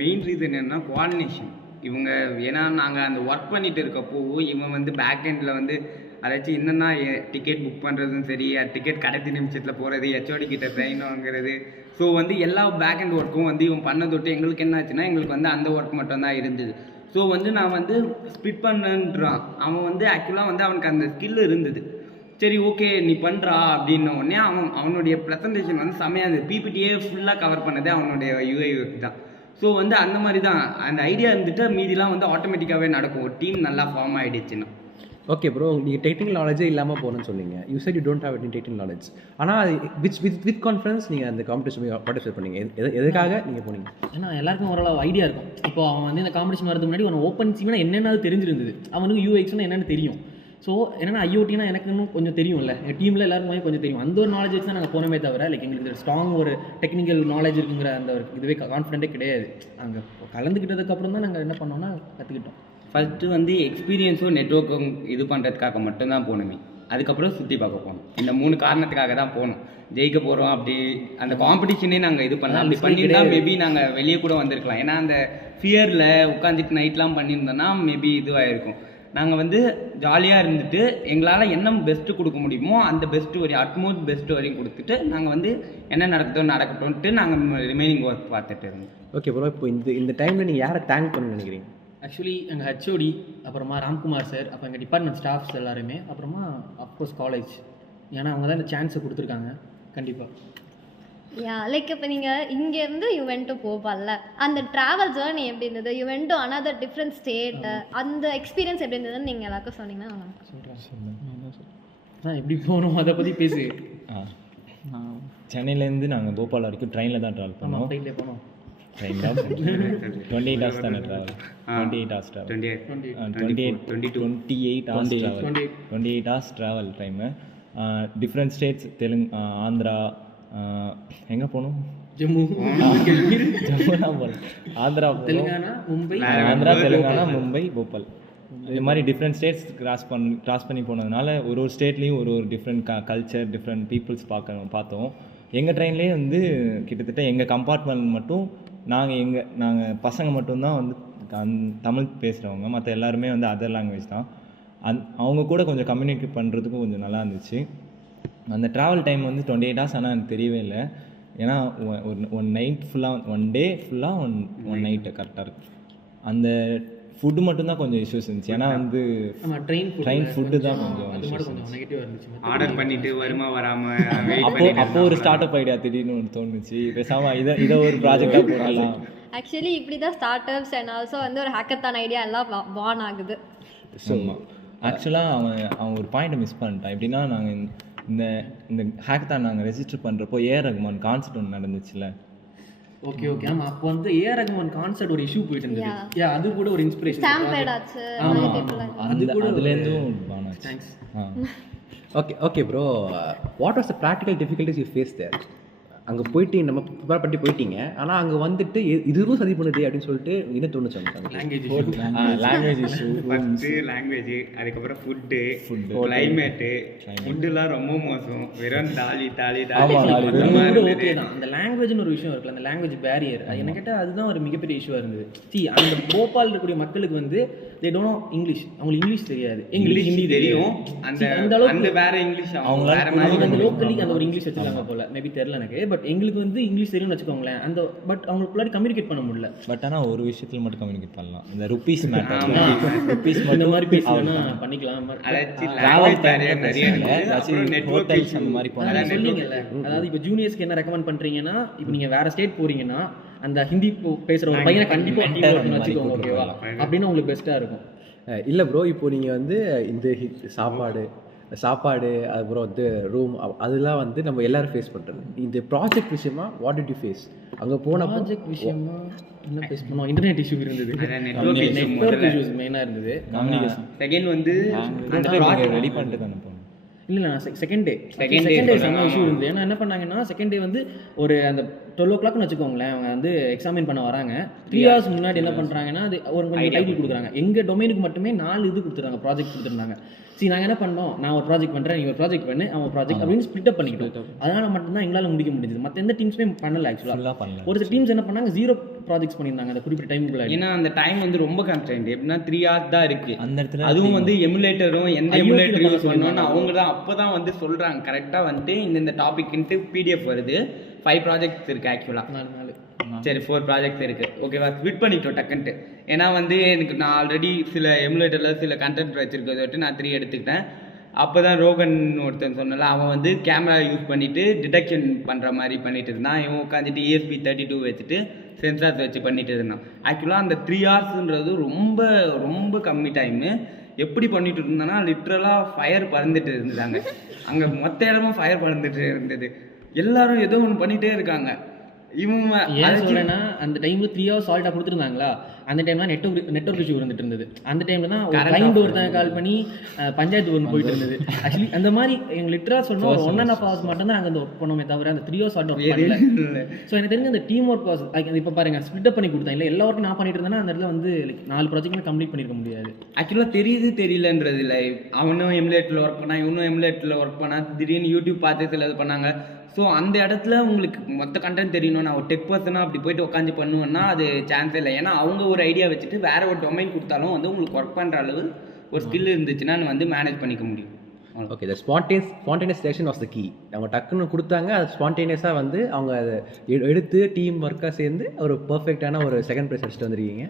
மெயின் ரீசன் என்னன்னா கோஆர்டினேஷன். இவங்க ஏன்னா நாங்கள் அந்த ஒர்க் பண்ணிட்டு இருக்கப்போ இவன் வந்து பேக் எண்டில் வந்து அதாச்சும் என்னென்னா டிக்கெட் புக் பண்ணுறதும் சரி, டிக்கெட் கடைசி நிமிஷத்தில் போகிறது, HOD கிட்ட ட்ரெயின் வாங்குறது. ஸோ வந்து எல்லா பேக் அண்ட் ஒர்க்கும் வந்து இவன் பண்ண தொட்டு எங்களுக்கு என்ன ஆச்சுன்னா எங்களுக்கு வந்து அந்த ஒர்க் மட்டும்தான் இருந்தது. ஸோ வந்து நான் வந்து ஸ்பிட் பண்ணுன்றான். அவன் வந்து ஆக்சுவலாக வந்து அவனுக்கு அந்த ஸ்கில் இருந்தது. சரி ஓகே நீ பண்ணுறா அப்படின்ன உடனே அவனுடைய ப்ரெசன்டேஷன் வந்து செமையாக இருந்தது. PPTயே ஃபுல்லாக கவர் பண்ணதே அவனுடைய UI UX தான். ஸோ வந்து அந்த மாதிரி தான் அந்த ஐடியா இருந்துட்டு மீதிலாம் வந்து ஆட்டோமேட்டிக்காகவே நடக்கும். ஒரு டீம் நல்லா ஃபார்ம் ஆகிடுச்சுன்னா. ஓகே ப்ரோ, நீங்கள் டெக்னிக்கல் நாலேஜே இல்லாமல் போகணும்னு சொன்னீங்க. You said you don't have any technical knowledge. ஆனால் வித் கான்ஃபிடன்ஸ் நீங்கள் அந்த காம்படிஷன் பார்ட்டிசிபேட் பண்ணீங்க. எதுக்காக நீங்கள் போனீங்க? ஏன்னா எல்லாருக்கும் ஓரளவு ஐடியா இருக்கும். இப்போ அவன் வந்து இந்த காம்படிஷன் வரதுக்கு முன்னாடி அவன் ஓப்பன் சிவினா என்னென்னு தெரிஞ்சிருந்தது. அவனுக்கு UXனா என்னென்னு தெரியும். ஸோ என்னன்னா ஐஓடினா எனக்கு இன்னும் கொஞ்சம் தெரியும்ல, எங்கள் டீமில் எல்லாருக்குமே கொஞ்சம் தெரியும். அந்த ஒரு நாலேஜ் வச்சு தான் நாங்கள் போனோமே தவிர லைக் எங்களுக்கு ஸ்ட்ராங் ஒரு டெக்னிக்கல் நாலேஜ் இருக்குங்கிற அந்த ஒரு இதுவே கான்ஃபிடென்ட்டே கிடையாது. அங்கே கலந்துக்கிட்டதுக்கப்புறம் தான் நாங்கள் என்ன பண்ணோம்னா கற்றுக்கிட்டோம். ஃபஸ்ட்டு வந்து எக்ஸ்பீரியன்ஸும் நெட்ஒர்க்கும் இது பண்ணுறதுக்காக மட்டும்தான் போகணுமே. அதுக்கப்புறம் சுற்றி பார்க்க போகணும். இந்த 3 காரணத்துக்காக தான் போகணும். ஜெயிக்க போகிறோம் அப்படி அந்த காம்படிஷனே நாங்கள் இது பண்ணலாம். அப்படி பண்ணியிருந்தா மேபி நாங்கள் வெளியே கூட வந்திருக்கலாம். ஏன்னா அந்த ஃபியரில் உட்காந்துட்டு நைட்லாம் பண்ணியிருந்தோன்னா மேபி இதுவாக இருக்கும். நாங்கள் வந்து ஜாலியாக இருந்துட்டு எங்களால் என்ன பெஸ்ட்டு கொடுக்க முடியுமோ அந்த பெஸ்ட்டு வரையும் அட்மோஸ்ட் பெஸ்ட்டு வரையும் கொடுத்துட்டு நாங்கள் வந்து என்ன நடக்கட்டும்ன்ட்டு நாங்கள் ரிமைனிங் ஒர்க் பார்த்துட்டு இருந்தோம். ஓகே ப்ரோ, இப்போ இந்த டைமில் நீங்கள் யாரை தேங்க் பண்ண நினைக்கிறீங்க? ஆக்சுவலி எங்கள் ஹெச்ஓடி, அப்புறமா ராம்குமார் சார், அப்போ எங்கள் டிபார்ட்மெண்ட் ஸ்டாஃப்ஸ் எல்லாருமே, அப்புறமா அஃப்கோர்ஸ் காலேஜ். ஏன்னா அவங்க தான் இந்த சான்ஸை கொடுத்துருக்காங்க. கண்டிப்பாக லைக் இப்போ நீங்கள் இங்கேருந்து யூ வென்ட் டு போபால்ல, அந்த ட்ராவல் ஜேர்னி எப்படி இருந்தது? You went to another different state, அந்த எக்ஸ்பீரியன்ஸ் எப்படி இருந்ததுன்னு நீங்கள் எல்லாருக்கும் சொன்னீங்கன்னா எப்படி போகணும் அதை பற்றி பேசு. சென்னையிலேருந்து நாங்கள் போபால் வரைக்கும் ட்ரெயினில் தான் ட்ராவல் பண்ணோம். ஃப்ளைட்லேயே போனோம். ட்ரெயின் தான் 28 ஹவர்ஸ் தானே travel. 28 hours travel 28 hours travel time. Different states, Andhra, எங்கே போகணும்? ஜம்மு, ஜம்முலாம் போகல, ஆந்திரா, தெலுங்கானா, மும்பை, ஆந்திரா, தெலுங்கானா, மும்பை, போபால். இந்த மாதிரி டிஃப்ரெண்ட் ஸ்டேட்ஸ் கிராஸ் பண்ணி போனதுனால ஒரு ஸ்டேட்லேயும் ஒரு டிஃப்ரெண்ட் கல்ச்சர், டிஃப்ரெண்ட் பீப்புள்ஸ் பார்த்தோம். எங்கள் ட்ரெயின்லேயே வந்து கிட்டத்தட்ட எங்கள் கம்பார்ட்மெண்ட் மட்டும் நாங்கள் பசங்க மட்டும்தான் வந்து தமிழ் பேசுகிறவங்க, மற்ற எல்லாருமே வந்து அதர் லாங்குவேஜ் தான். அவங்க கூட கொஞ்சம் கம்யூனிகேட் பண்ணுறதுக்கும் கொஞ்சம் நல்லா இருந்துச்சு. அந்த ட்ராவல் டைம் வந்து 28 ஹவர்ஸ் ஆனால் எனக்கு தெரியவே இல்லை. ஏன்னா ஒன் நைட் ஃபுல்லாக, ஒன் டே ஃபுல்லாக ஒன் நைட்டு கரெக்டாக இருக்குது. அந்த ஃபுட்டு மட்டும்தான் கொஞ்சம் இஷ்யூஸ் இருந்துச்சு. ஏன்னா வந்து ட்ரெயின் ஃபுட்டு தான் கொஞ்சம் இஷ்யூஸ் இருந்துச்சு. ஆர்டர் பண்ணிட்டு வருமா வராமல் அப்போ ஒரு ஸ்டார்ட் அப் ஐடியா திடீர்னு ஒன்று தோணுச்சு, பேசாமல் இதை ஒரு ப்ராஜெக்டாக போடலாம். ஆக்சுவலி இப்படி தான் ஸ்டார்ட் அப்ஸ் அண்ட் ஆல்சோ வந்து ஒரு ஹேக்கத்தான் ஐடியா எல்லாம் பார்ன் ஆகுது. ஸோ ஆக்சுவலாக அவன் ஒரு பாயிண்ட்டை மிஸ் பண்ணிட்டான். எப்படின்னா நாங்கள் இந்த ஹேக்கத்தான் நாங்கள் ரெஜிஸ்டர் பண்ணுறப்போ ஏஆர் ரஹ்மான் கான்சர்ட் ஒன்று நடந்துச்சுல்ல. ஓகே ஆமாம், அப்போ வந்து ஏஆர் ரஹ்மான் கான்சர்ட் ஒரு இஷ்யூ போயிட்டு இருந்தது. அது கூட ஒரு இன்ஸ்பிரேஷன். அது கூட அதுலேருந்தும் பானாச்சு. Thanks. Okay bro, what was the practical difficulties you face there? அங்கே போயிட்டு நம்ம ப்ரிப்பேர் பண்ணி போயிட்டீங்க, ஆனால் அங்கே வந்துட்டு இதுவும் சரி பண்ணுது அப்படின்னு சொல்லிட்டு என்ன தோணுச்சு? லாங்குவேஜ் இஷ்யூ, லாங்குவேஜ், அதுக்கப்புறம் ஃபுட்டு, கிளைமேட்டு. ஃபுட்டுலாம் ரொம்ப மோசம், வெறும் தாலி. ஓகே தான், அந்த லாங்குவேஜ்னு ஒரு விஷயம் இருக்குல்ல, அந்த லாங்குவேஜ் பேரியர், என்ன கேட்டால் அதுதான் ஒரு மிகப்பெரிய இஷ்யூவாக இருந்தது. அந்த போபால் இருக்கக்கூடிய மக்களுக்கு வந்து தே டோன்ட் நோ இங்கிலீஷ். அவங்களுக்கு இங்கிலீஷ் தெரியாது, எங்களுக்கு ஹிந்தி தெரியும். அந்த அளவுக்கு வேற இங்கிலீஷ் அவங்க வேற மாதிரி அந்த லோக்கலி அந்த ஒரு இங்கிலீஷ் வச்சிருக்காங்க போல, மேபி தெரியல எனக்கு. பட் எங்களுக்கு வந்து இங்கிலீஷ் தெரியும்னு வச்சுக்கோங்களேன். பட் அவங்களுக்குள்ளாடி கம்யூனிகேட் பண்ண முடியல. பட் ஆனால் ஒரு விஷயத்தில் மட்டும் கம்யூனிகேட் பண்ணலாம், இந்த ருப்பீஸ் மேட்டர். ருப்பீஸ் இந்த மாதிரி பேசினா பண்ணிக்கலாம். ஹோட்டல்ஸ் அந்த மாதிரி போனால் சொன்னீங்கல்ல, அதாவது இப்போ ஜூனியர்ஸ்க்கு என்ன ரெக்கமெண்ட் பண்ணுறீங்கன்னா, இப்போ நீங்கள் வேற ஸ்டேட் போறீங்கன்னா அந்த ஹிந்தி பேசுகிற ஒரு பையனை கண்டிப்பாக வச்சுக்கோங்க, ஓகேவா? அப்படின்னு உங்களுக்கு பெஸ்ட்டாக இருக்கும். இல்லை ப்ரோ, இப்போ நீங்கள் வந்து இந்த சாப்பாடு அதுக்கப்புறம் வந்து ரூம் அதெல்லாம் வந்து நம்ம எல்லாரும் ஃபேஸ் பண்ணுறது. இந்த ப்ராஜெக்ட் விஷயமா வாட் டிட் யூ ஃபேஸ்? அங்கே போன ப்ராஜெக்ட் விஷயமா என்ன ஃபேஸ் பண்ணோம்? இன்டர்நெட் இஷ்யூ இருந்தது, நெட்வொர்க் இஷ்யூஸ் மெயினாக இருந்தது. கம்யூனிகேஷன். செகண்ட் வந்து ரெடி பண்ணிட்டு தானே போகணும். இல்லை, நான் செகண்ட் டே செம்ம இஷ்யூ இருந்தது. ஏன்னா என்ன பண்ணாங்கன்னா, செகண்ட் டே வந்து ஒரு அந்த 12 o'clockனு வச்சுக்கோங்களேன், அவங்க வந்து எக்ஸாமின் பண்ண வராங்க. 3 hours முன்னாடி என்ன பண்ணுறாங்கன்னா, அது ஒரு கொஞ்சம் டைட்டில் கொடுக்குறாங்க. எங்கள் டொமைனுக்கு மட்டுமே 4 இது கொடுத்துருக்காங்க, ப்ராஜெக்ட் கொடுத்துருந்தாங்க. சரி, நாங்கள் என்ன பண்ணோம், நான் ஒரு ப்ராஜெக்ட் பண்ணுறேன், நீங்கள் ஒரு ப்ராஜெக்ட் பண்ணு, அவன் ப்ராஜெக்ட் அப்படின்னு ஸ்பிளிட் அப் பண்ணிக்கிட்டோம். அதனால் மட்டும்தான் எங்களால் முடிக்க முடிஞ்சது. மற்ற எந்த டீம்ஸுமே பண்ணல. ஆக்சுவலாக ஒரு சில டீம்ஸ் என்ன பண்ணாங்க, 0 ப்ராஜெக்ட்ஸ் பண்ணியிருந்தாங்க அந்த குறிப்பிட்ட டைமுக்குள்ள. ஏன்னா அந்த டைம் வந்து ரொம்ப கன்ஸ்ட்ரெயின்ட். எப்படின்னா 3 hours தான் இருக்குது அந்த இடத்துல. அதுவும் வந்து எமுலேட்டரும் எந்த எமுலேட்டர் யூஸ் பண்ணோன்னு அவங்க தான் அப்போ தான் வந்து சொல்கிறாங்க. கரெக்டாக வந்துட்டு இந்த டாபிக்ன்ட்டு PDF வருது. 5 ப்ராஜெக்ட்ஸ் இருக்குது ஆக்சுவலாக. சரி, 4 ப்ராஜெக்ட்ஸ் இருக்குது, ஓகேவா? ஸ்பிட் பண்ணிட்டோம் டக்குன்ட்டு. ஏன்னா வந்து எனக்கு நான் ஆல்ரெடி சில எமுலேட்டரில் சில கண்டென்ட் வச்சுருக்கிறத விட்டு நான் 3 எடுத்துக்கிட்டேன். அப்போ தான் ரோகன் ஒருத்தன் சொன்னல, அவன் வந்து கேமரா யூஸ் பண்ணிவிட்டு டிடெக்ஷன் பண்ணுற மாதிரி பண்ணிட்டு இருந்தான். இவன் உட்காந்துட்டு ESP32 வச்சுட்டு சென்சார்ஸ் வச்சு பண்ணிட்டு இருந்தான். ஆக்சுவலாக அந்த 3 hours ரொம்ப ரொம்ப கம்மி டைமு. எப்படி பண்ணிட்டு இருந்தோன்னா, லிட்ரலாக ஃபயர் பறந்துட்டு இருந்தாங்க. அங்கே மொத்த இடமும் ஃபயர் பறந்துட்டு இருந்தது. எல்லாரும் ஏதோ ஒன்று பண்ணிகிட்டே இருக்காங்க. இவங்க ஏன் சொல்றேன்னா அந்த டைம்ல 3 ஹவர்ஸ் சால்ட்டாக கொடுத்துருந்தாங்களா, அந்த டைம்ல நெட்வொர்க் இஷ்யூ இருந்துட்டு இருந்தது. அந்த டைம்ல தான் ஒரு கிளைண்ட் ஒருத்தங்க கால் பண்ணி பஞ்சாயத்து ஒன்று போயிட்டு இருந்தது. ஆக்சுவலி அந்த மாதிரி எங்க லிட்டரா சொன்னா ஒரு 1.5 hours மட்டும் தான் நாங்கள் அந்த ஒர்க் பண்ணோமே தவிர அந்த 3 ஹவர்ஸ் சால்ட் ஒர்க் பண்ணல. ஸோ எனக்கு தெரிஞ்ச அந்த டீம் ஒர்க் ப்ராசஸ் இப்போ பாருங்க ஸ்பிட் அப் பண்ணி கொடுத்தேன் இல்லை எல்லா ஒர்க்கும் நான் பண்ணிட்டு இருந்தேன்னா அந்த இடத்துல வந்து 4 ப்ராஜெக்ட்ல கம்ப்ளீட் பண்ணிருக்க முடியாது. ஆக்சுவலாக தெரியலன்றது இல்லை. அவனும் எமுலேட்டில் ஒர்க் பண்ணா, இவனும் எமுலேட்டில் ஒர்க் பண்ணா, திடீர்னு யூடியூப் பார்த்து சில இது பண்ணாங்க. ஸோ அந்த இடத்துல உங்களுக்கு மொத்த கண்டென்ட் தெரியணும். நான் ஒரு டெக் பர்சனாக அப்படி போயிட்டு உட்காந்து பண்ணுவேன்னா அது சான்ஸே இல்லை. ஏன்னா அவங்க ஒரு ஐடியா வச்சுட்டு வேற ஒரு டொமைன் கொடுத்தாலும் வந்து உங்களுக்கு ஒர்க் பண்ணுற அளவு ஒரு ஸ்கில் இருந்துச்சுன்னா வந்து மேனேஜ் பண்ணிக்க முடியும். Okay, the spontaneous selection was the key. அவங்க டக்குன்னு கொடுத்தாங்க, அது ஸ்பான்டேனியஸாக வந்து அவங்க அதை எடுத்து டீம் ஒர்க்காக சேர்ந்து ஒரு பர்ஃபெக்டான ஒரு செகண்ட் ப்ரைஸ் அடிச்சுட்டு வந்துருக்கீங்க.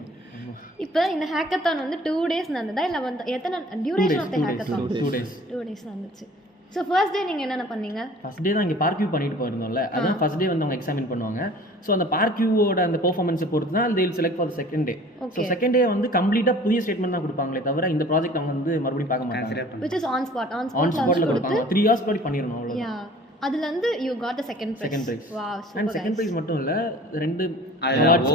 இப்போ இந்த ஹேக்கத்தான் வந்து 2 days நடந்ததா இல்லை வந்து எத்தனை duration of the hackathon? 2 days நடந்துச்சு. ஸோ ஃபர்ஸ்ட் டே நீங்கள் என்னென்ன பண்ணீங்க? ஃபர்ஸ்ட் டே தான் இங்கே பார்க்யூ பண்ணிட்டு போயிருந்தோம்ல, அதான் ஃபர்ஸ்ட் டே வந்து அவங்க எக்ஸாமின் பண்ணுவாங்க. ஸோ அந்த பார்க்யூவோட அந்த பெர்ஃபார்மன்ஸை பொறுத்து தான் they will select for the second day. So second day வந்து கம்ப்ளீட்டாக புதிய ஸ்டேட்மெண்ட் தான் கொடுப்பாங்களே தவிர இந்த ப்ராஜெக்ட் அவங்க வந்து மறுபடியும் பார்க்க மாட்டாங்க. which is on spot ஸ்பாட்ல கொடுப்பாங்க. 3 hours படி பண்ணிரணும் அவ்வளோ. யா, அதுல இருந்து you got the second prize. Wow, and super second guys. Prize மட்டும் இல்ல, 2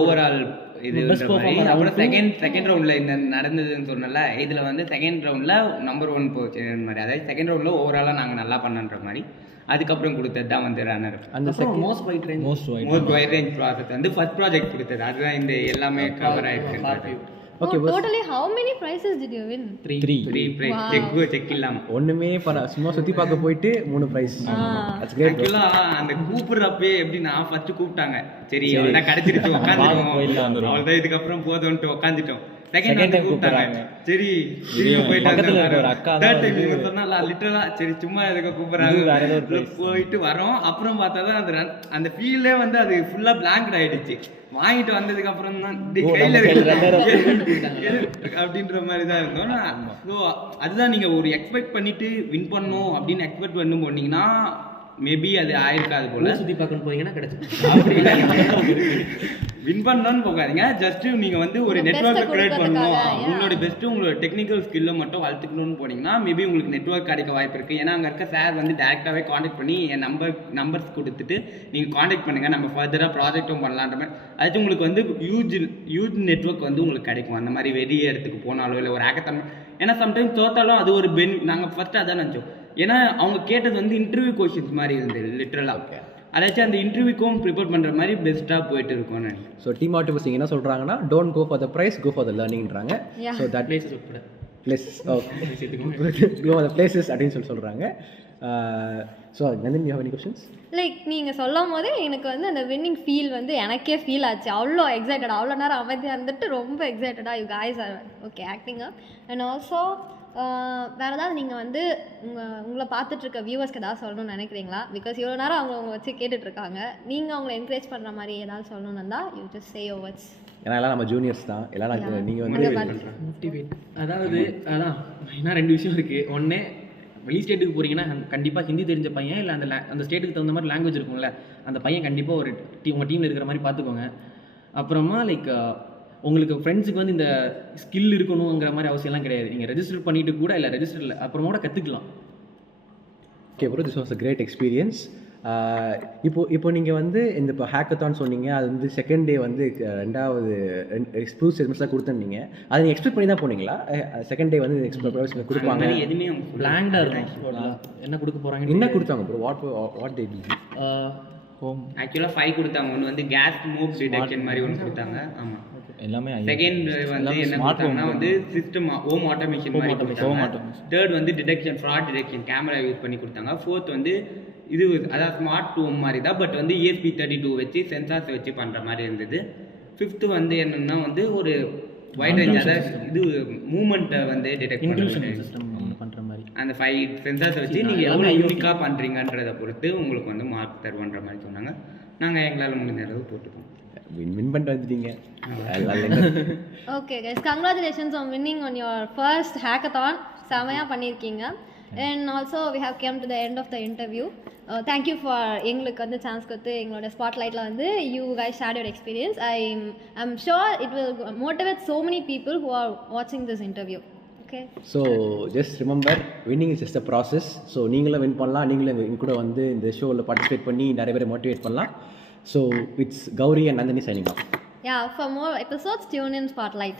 ஓவரால் இது Best performer அப்புறம் செகண்ட் ரவுண்ட்ல இந்த நடந்ததுன்னு சொன்னல, இதுல வந்து செகண்ட் ரவுண்ட்ல நம்பர் 1 போச்சு மாதிரி. அதாவது செகண்ட் ரவுண்ட்ல ஓவராலா நாங்க நல்லா பண்ணன்ற மாதிரி. அதுக்கப்புறம் கொடுத்தது தான் வந்து ரன்னர். அந்த most wide range most wide range process வந்து ஃபர்ஸ்ட் ப்ராஜெக்ட் கொடுத்தது. அதுதான் இந்த எல்லாமே கவர் ஆயிருக்கு. பார்க்யூ. Okay, totally how many prizes did you win? 3 check இல்லாம ஒன்றுமே சும்மா சுற்றி பார்க்க போயிட்டு 3 ப்ரைஸ். That's great. ஆக்சுவலா அந்த கூப்பிடுறப்பே எப்படின்னா ஃபர்ஸ்ட் கூப்பிட்டாங்க, சரி அவ்வளோதான் கிடைச்சிருச்சு உட்காந்துட்டோம், அவ்வளோதான் இதுக்கப்புறம் போதும்ட்டு உட்காந்துட்டோம். செகண்ட் டைம் கூப்பிட்டாங்க, சரி போயிட்டு தேர்ட் டைம் இவங்க சொன்னா லிட்டரலா சரி சும்மா எதுக்கு கூப்பிடுறாங்க போயிட்டு வரோம். அப்புறம் பார்த்தா தான் அந்த அந்த ஃபீல்டே வந்து அது ஃபுல்லா பிளாங்க்ட் ஆயிடுச்சு. வாங்கிட்டு வந்ததுக்கு அப்புறம் தான் கையில அப்படின்ற மாதிரி தான் இருந்தோம். ஸோ அதுதான் நீங்க ஒரு எக்ஸ்பெக்ட் பண்ணிட்டு வின் பண்ணணும் அப்படின்னு எக்ஸ்பெக்ட் பண்ணி போனீங்கன்னா மேபி அது ஆயிருக்காது போல. சுத்தி பார்க்கணும் போறீங்கன்னா கிடைச்சு வின் பண்ணணும்னு போகாதீங்க. ஜஸ்ட் நீங்க வந்து ஒரு நெட்வொர்க்கை கிரியேட் பண்ணணும், உங்களோட பெஸ்ட் உங்களோட டெக்னிக்கல் ஸ்கில்லை மட்டும் வளர்த்துக்கணும்னு போனீங்கன்னா மேபி உங்களுக்கு நெட்வொர்க் கிடைக்க வாய்ப்பு இருக்கு. ஏன்னா அங்கே இருக்க சார் வந்து டேரெக்டாகவே காண்டாக்ட் பண்ணி என் நம்பர்ஸ் கொடுத்துட்டு நீங்கள் காண்டாக்ட் பண்ணுங்க, நம்ம ஃபர்தராக ப்ராஜெக்டும் பண்ணலான்ற மாதிரி. அது உங்களுக்கு வந்து ஹியூஜ் நெட்வொர்க் வந்து உங்களுக்கு கிடைக்கும். அந்த மாதிரி வெளியே இடத்துக்கு போனாலோ இல்லை ஒரு ஹேக்கத்தான். ஏன்னா சம்டைம்ஸ் தோத்தாலும் அது ஒரு நாங்கள் ஃபர்ஸ்ட் அதான் நினச்சோம். ஏன்னா அவங்க கேட்டது வந்து இன்டர்வியூ கொஸ்டின்ஸ் மாதிரி இருந்தது லிட்டரலாக. அதாச்சும் அந்த இன்டர்வியூக்கும் ப்ரிப்பேர் பண்ணுற மாதிரி பெஸ்ட்டாக போயிட்டு இருக்கோம். ஸோ டீம் ஆர்டிஃபிஸ் என்ன சொல்கிறாங்கன்னா, don't go for the prize, go for the லேர்னிங்கிறாங்க. ஸோ தட் பிளேசஸ் உட்பட பிளேசஸ் கோ த பிளேசஸ் அப்படின்னு சொல்கிறாங்க. So Nandini, you have any questions? Like நீங்கள் சொல்லும் போதே எனக்கு வந்து அந்த வின்னிங் ஃபீல் வந்து எனக்கே ஃபீல் ஆச்சு. அவ்வளோ எக்ஸைட்டட், அவ்வளோ நேரம் அமைதியாக இருந்துட்டு ரொம்ப எக்ஸைட்டடாக you guys are okay acting up. And also வேறு ஏதாவது நீங்கள் வந்து உங்களை பார்த்துட்ருக்க வியூவர்ஸ்க்கு ஏதாவது சொல்லணும்னு நினைக்கிறீங்களா? பிகாஸ் இவ்வளோ நேரம் அவங்க வச்சு கேட்டுட்ருக்காங்க. நீங்கள் அவங்கள என்கரேஜ் பண்ணுற மாதிரி ஏதாவது சொல்லணும்னு இருந்தால் you just say your words. ஏன்னா எல்லாம் நம்ம ஜூனியர்ஸ் தான், எல்லாம் நீங்கள் வந்து மோட்டிவேட். அதாவது அதான் என்ன 2 விஷயம் இருக்குது. ஒன்று, வெளி ஸ்டேட்டுக்கு போகிறீங்கன்னா கண்டிப்பாக ஹிந்தி தெரிஞ்ச பையன் இல்லை அந்த ஸ்டேட்டுக்கு தகுந்த மாதிரி லாங்குவேஜ் இருக்கும்ல, அந்த பையன் கண்டிப்பாக ஒரு உங்கள் டீமில் இருக்கிற மாதிரி பார்த்துக்கோங்க. அப்புறமா லைக் உங்களுக்கு ஃப்ரெண்ட்ஸுக்கு வந்து இந்த ஸ்கில் இருக்கணுங்கிற மாதிரி அவசியம்லாம் கிடையாது. நீங்கள் ரெஜிஸ்டர் பண்ணிட்டு கூட இல்லை ரெஜிஸ்டர் இல்லை அப்புறமா கூட கற்றுக்கலாம். Okay bro, this was a great experience. இப்போ நீங்கள் வந்து இந்த இப்போ ஹேக்கத்தான் சொன்னீங்க, அது வந்து செகண்ட் டே வந்து 2வது எக்ஸ்க்ளூசிவ் ஸ்டேட்மெண்ட்ஸ் தான் கொடுத்துருந்தீங்க. அதை நீங்கள் எக்ஸ்பெக்ட் பண்ணி தான் போனீங்களா? செகண்ட் டே வந்து எக்ஸ்பெக்ட் கொடுப்பாங்க எதுவுமே பிளாங்காக இருக்கும். என்ன கொடுக்க போகிறாங்க, என்ன கொடுத்தாங்க ப்ரோ? வாட் டே ஹோம் ஆக்சுவலாக 5 கொடுத்தாங்க. ஒன்று வந்து கேஸ் ஸ்மோக் டிடெக்ஷன் மாதிரி ஒன்று கொடுத்தாங்க. ஆமாம், எல்லாமே செகண்ட் வந்து என்ன கொடுத்தாங்கன்னா வந்து சிஸ்டம் ஹோம் ஆட்டோமேஷன் மாதிரி கொடுத்தாங்க. தேர்ட் வந்து detection, fraud detection camera use பண்ணி கொடுத்தாங்க. ஃபோர்த் வந்து இது அதாவது ஸ்மார்ட் ஹோம் மாதிரி தான், பட் வந்து ESP32 வச்சு சென்சார்ஸ் வச்சு பண்ணுற மாதிரி இருந்தது. ஃபிஃப்த்து வந்து என்னென்னா வந்து ஒரு வைட் ரேஞ்ச், அதாவது இது மூமெண்ட்டை வந்து டிடெக்ட் பண்ணுற மாதிரி அந்த 5 சென்சார்ஸை வச்சு நீங்கள் எவ்வளோ யூனிக்காக பண்ணுறீங்கன்றதை பொறுத்து உங்களுக்கு வந்து மார்க் தருவன்ற மாதிரி சொன்னாங்க. நாங்கள் எங்களால் முடிஞ்ச அளவு போட்டுப்போம். வின் பண்ணிட்டு வந்துட்டீங்க. Okay guys, congratulations on winning on your first hackathon. செமையாக பண்ணியிருக்கீங்க. And also we have come to the end of the interview. Thank you for எங்களுக்கு வந்து சான்ஸ் கொடுத்து எங்களோட ஸ்பாட்லைட்டில் வந்து you guys share your experience. I'm sure it will motivate so many people who are watching this interview. Okay. So just remember, winning is just a process. ஸோ நீங்களும் win பண்ணலாம், நீங்களும் எங்க கூட வந்து இந்த ஷோவில் பார்ட்டிசிபேட் பண்ணி நிறைய பேரை மோட்டிவேட் பண்ணலாம். So it's Gauri and Nandini signing off. Yeah, for more episodes, tune in Spotlight.